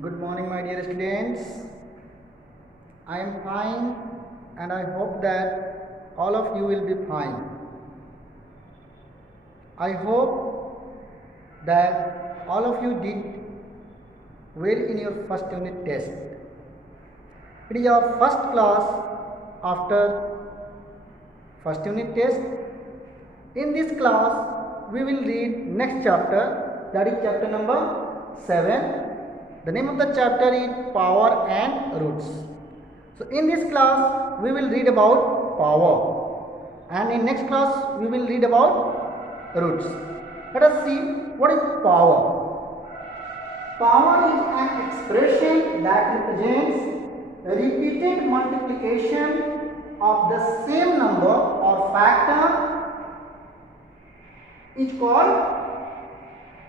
Good morning, my dear students. I am fine and I hope that all of you will be fine. I hope that all of you did well in your first unit test. It is our first class after first unit test. In this class, we will read next chapter, that is chapter number 7. The name of the chapter is Power and Roots. So in this class, we will read about power, and in next class, we will read about roots. Let us see what is power. Power is an expression that represents repeated multiplication of the same number or factor is called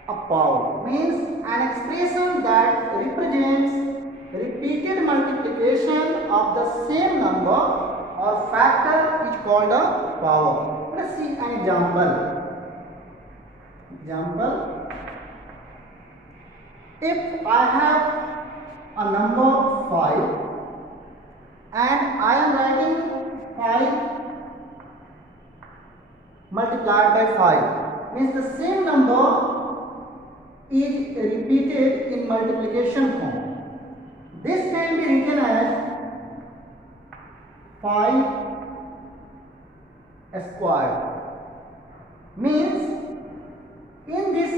a power. Means an expression that represents repeated multiplication of the same number or factor is called a power. Let us see an example. If I have a number 5 and I am writing 5 multiplied by 5, means the same number is repeated in multiplication form. This can be written as 5 squared. Means in this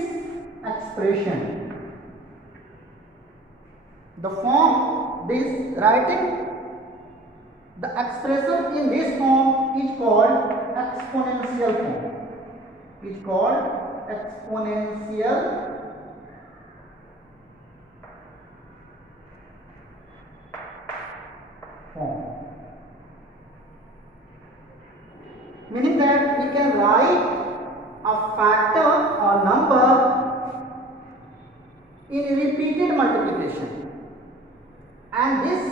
expression, the form this writing the expression in this form is called exponential form. Is called exponential form. Meaning that we can write a factor or number in repeated multiplication, and this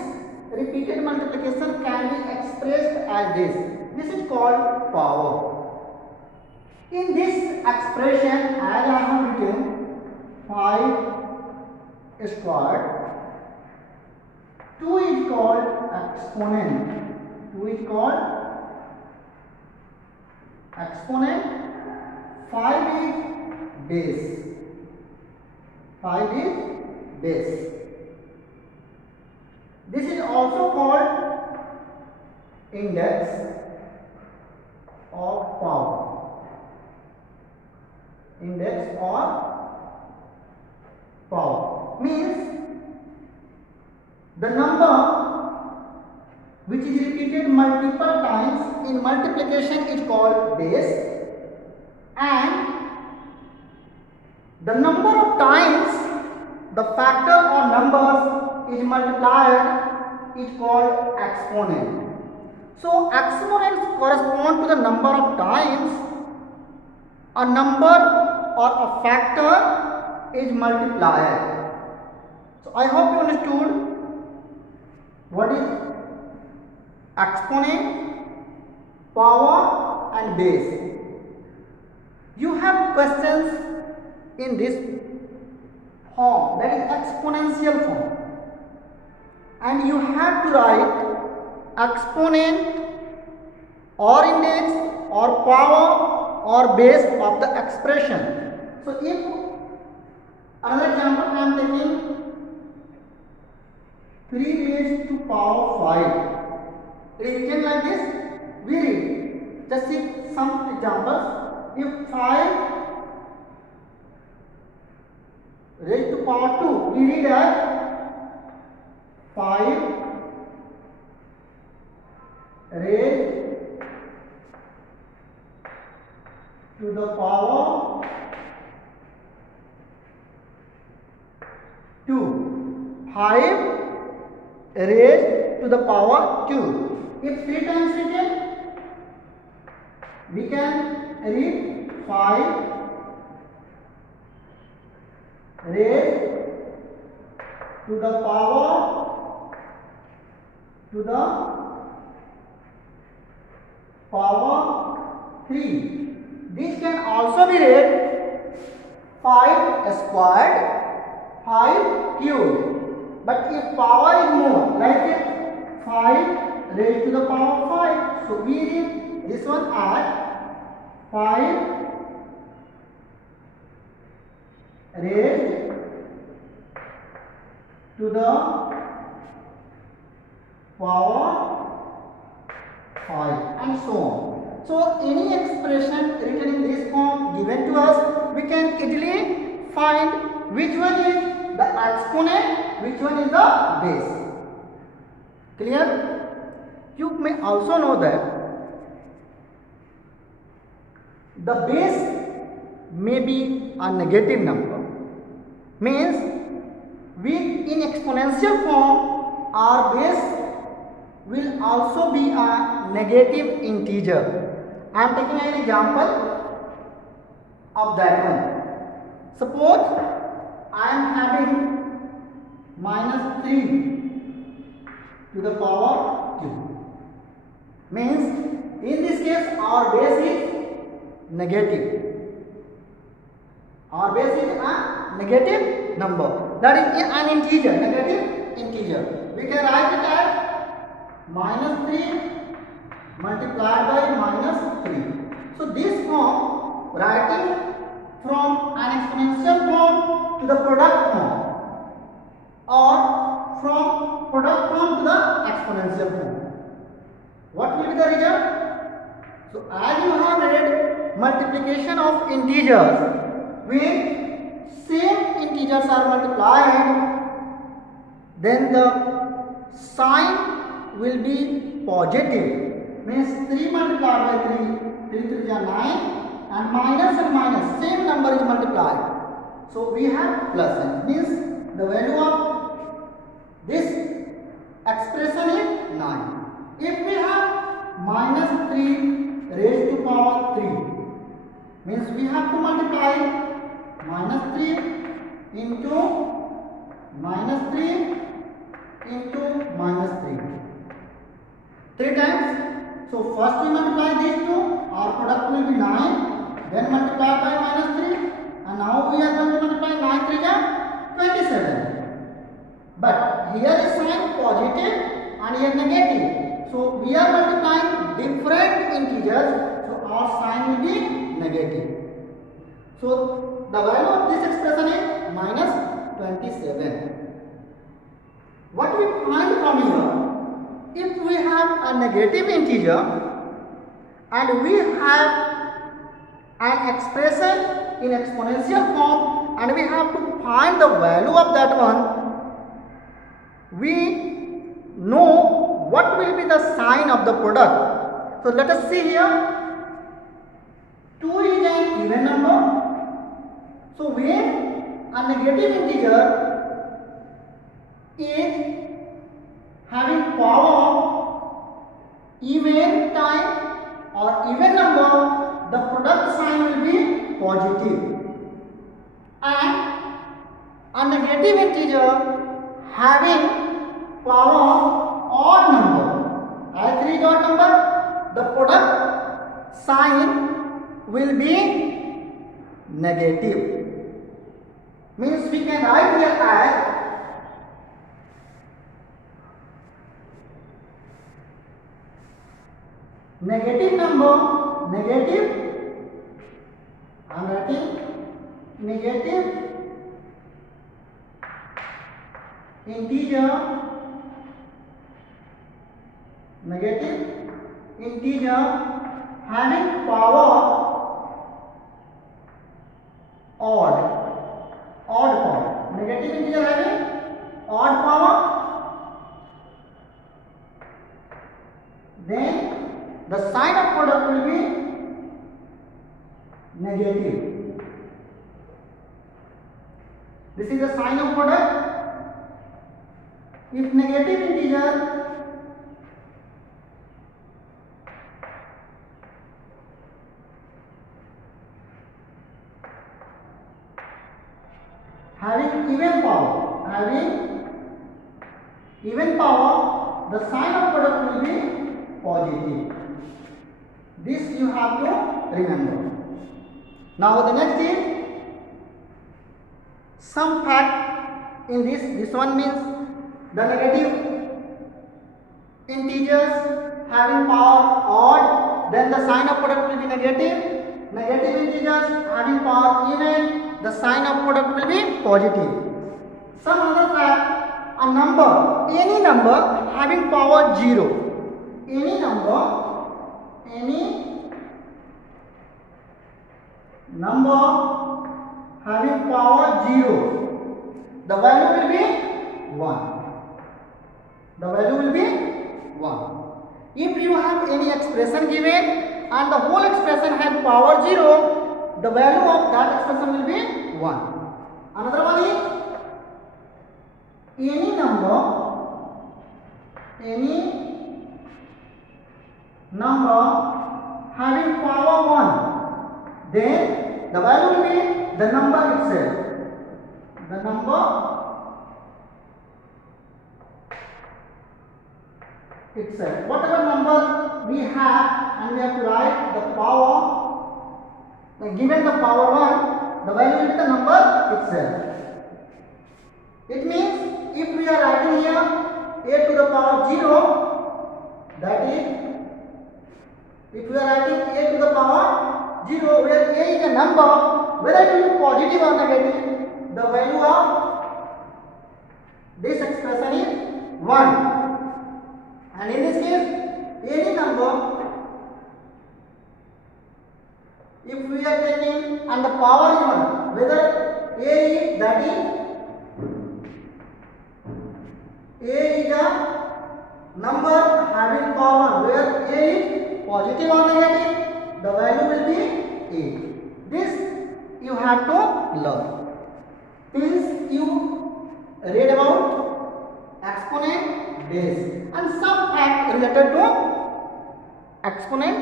repeated multiplication can be expressed as this. This is called power. In this expression, as I have written 5 squared, 2 is called exponent. 2 is called exponent. 5 is base. 5 is base. This is also called index of power. Index or power means the number which is repeated multiple times in multiplication is called base, and the number of times the factor or numbers is multiplied is called exponent. So exponents correspond to the number of times a number or a factor is multiplied. So I hope you understood what is exponent, power and base. You have questions in this form, that is exponential form, and you have to write exponent or index or power or base of the expression. So if another example I am taking 3 raised to power 5. It is written like this. We read. Just see some examples. If 5 raised to power 2, we read as 5 raised to the power 2. 5 raised to the power 2. If 3 times written, we can read 5 raised to the power 3. This can also be read 5 squared 5 cubed. But if power is more, like 5 raised to the power 5. So we read this one as 5 raised to the power 5 and so on. So any expression written in this form given to us, we can easily find which one is the exponent, which one is the base. Clear? You may also know that the base may be a negative number. Means in exponential form, our base will also be a negative integer. I am taking an example of that one. Suppose I am having -3 to the power 2. Means in this case our base is negative. Our base is a negative number. That is an integer, negative integer. We can write it as -3 multiplied by -3. So this form, writing from an exponential form to the product form, or from product form to the exponential form, what will be the result? So as you have read multiplication of integers, when same integers are multiplied, then the sign will be positive. Means 3 multiplied by 3, 3 3 is 9, and minus, same number is multiplied. So we have plus sign. Means the value of this expression is 9. If we have -3 raised to power 3, means we have to multiply -3 into -3 into -3. 3 times. So first we multiply these two, our product will be 9, then multiply by -3, and now we are going to multiply 9 3 27. But here is sign positive and here negative. So we are multiplying different integers, so our sign will be negative. So the value of this expression is -27. What we find from here? If we have a negative integer and we have an expression in exponential form and we have to find the value of that one, we know what will be the sign of the product. So let us see here. 2 is an even number. So when a negative integer is having power even time or even number, the product sign will be positive. And a negative integer having power odd number, as 3 is odd number, the product sign will be negative. Means we can write here as negative number, negative, I am writing negative integer, negative integer having power odd power, negative integer having odd power, then the sign of product will be negative. This is the sign of product. If negative integer having even power, the sign of product will be positive. This you have to remember. Now the next is some fact in this one means the negative integers having power odd, then the sign of product will be negative. Negative integers having power even, the sign of product will be positive. Some other fact, a number, any number having power 0, any number having power 0, the value will be 1. The value will be 1. If you have any expression given and the whole expression has power 0, the value of that expression will be 1. Another one is any number having power 1, then the value will be the number itself. The number itself. Whatever number we have and we have to write the power, given the power 1, the value will be the number itself. It means if we are writing here a to the power 0, that is, if we are writing a to the power 0, where a is a number, whether it will be positive or negative, the value of this expression is 1. And in this case, any number, if we are taking and the power is 1, whether a is, that is, a is a number having power 1, where a is positive or negative, the value will be a. This you have to learn. Since you read about exponent, base, and some fact related to exponent.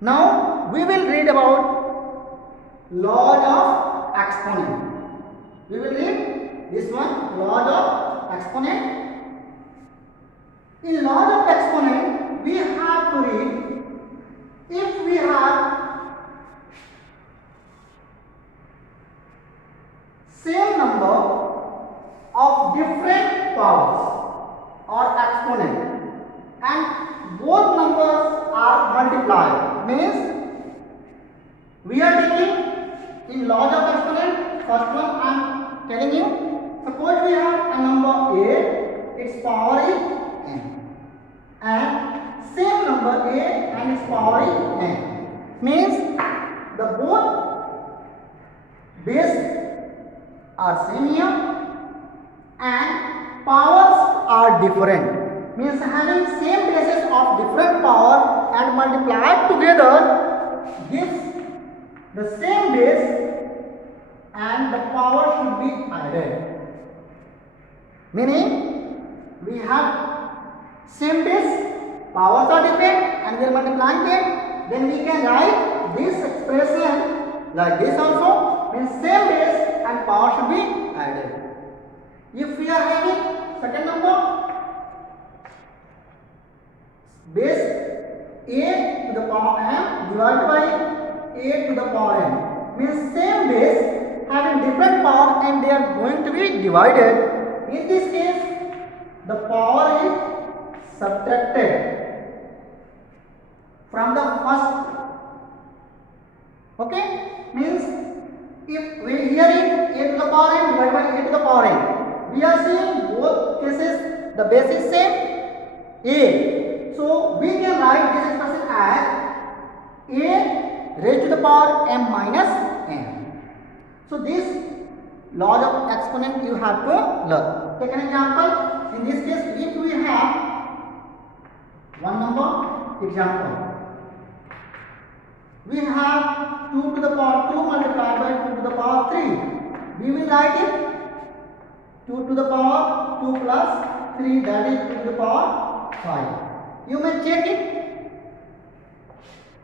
Now we will read about laws of exponent. We will read this one, laws of exponent. In laws of exponent, we have to read if we have same number of different powers or exponent and both numbers are multiplied, means we are taking in laws of exponent. First one I am telling you, suppose we have a number a, its power is n, and same number a and its power is n, means the both base are same here and powers are different, means having same bases of different power and multiplied together gives the same base and the power should be added. Meaning we have same base, powers are different and we are multiplying them, then we can write this expression like this also, means same base and power should be added. If we are having second number, base a to the power m divided by a to the power n, means same base having different power and they are going to be divided. In this case, the power is subtracted from the first. Okay, means if we here is a to the power n divided by a to the power n, we are seeing both cases the base is same a, so we can write this expression as a raised to the power m minus n. So this laws of exponent you have to learn. Take an example. In this case, if we have one number, example, we have 2 to the power 2 multiplied by 2 to the power 3. We will write it 2 to the power 2 plus 3, that is 2 to the power 5. You may check it.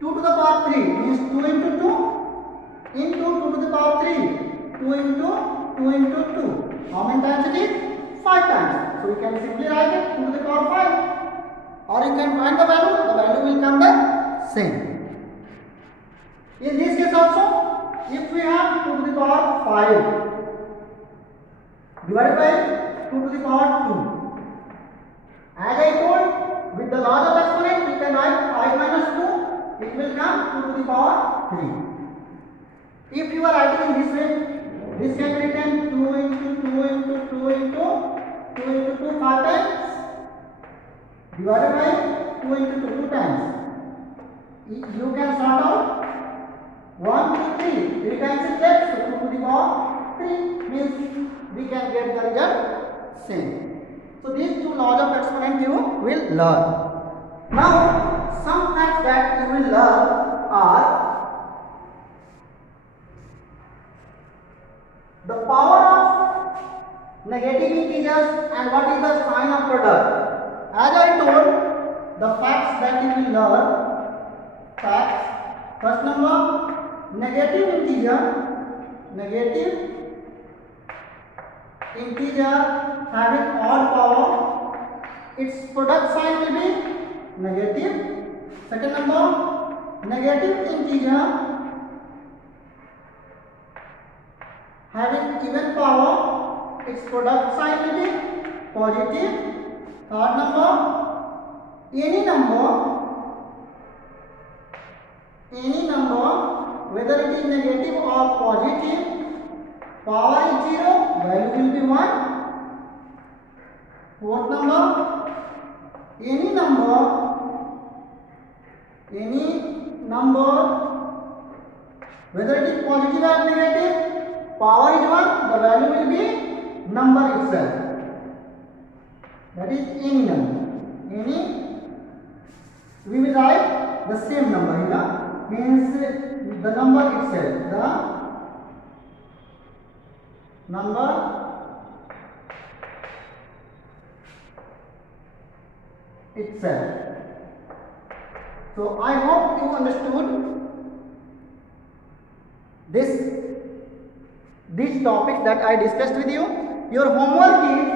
2 to the power 3 means 2 into 2 into 2 to the power 3. 2 into 2 into 2. How many times it is? 5 times. So you can simply write it 2 to the power 5. Or you can find the value will come the same. In this case also, if we have 2 to the power 5, divided by 2 to the power 2. As I told, with the laws of exponent we can write 5 minus 2, it will come 2 to the power 3. If you are writing in this way, this can be written 2 into 2 into 2 into 2 into 2 5 times divided by 2 into 2 2 times. You can sort out 1 2 3 3 times is left, so 2 to the power 3 means we can get the result same. So these two laws of exponent you will learn. Now some facts that you will learn are the power of negative integers and what is the sign of product. As I told, the facts that you will learn, facts, first number, negative integer having odd power, its product sign will be negative. Second number, negative integer having even power, its product sign will be positive. Third number, any number whether it is negative or positive, power is 0, value will be 1. Fourth number, any number whether it is positive or negative, power is 1, the value will be number itself. That is any number. Any, we will write the same number here, means the number itself. The number itself. So I hope you understood these topics that I discussed with you. Your homework is,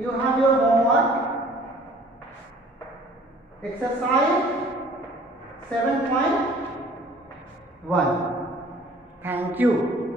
you have your homework exercise 7.1. Thank you.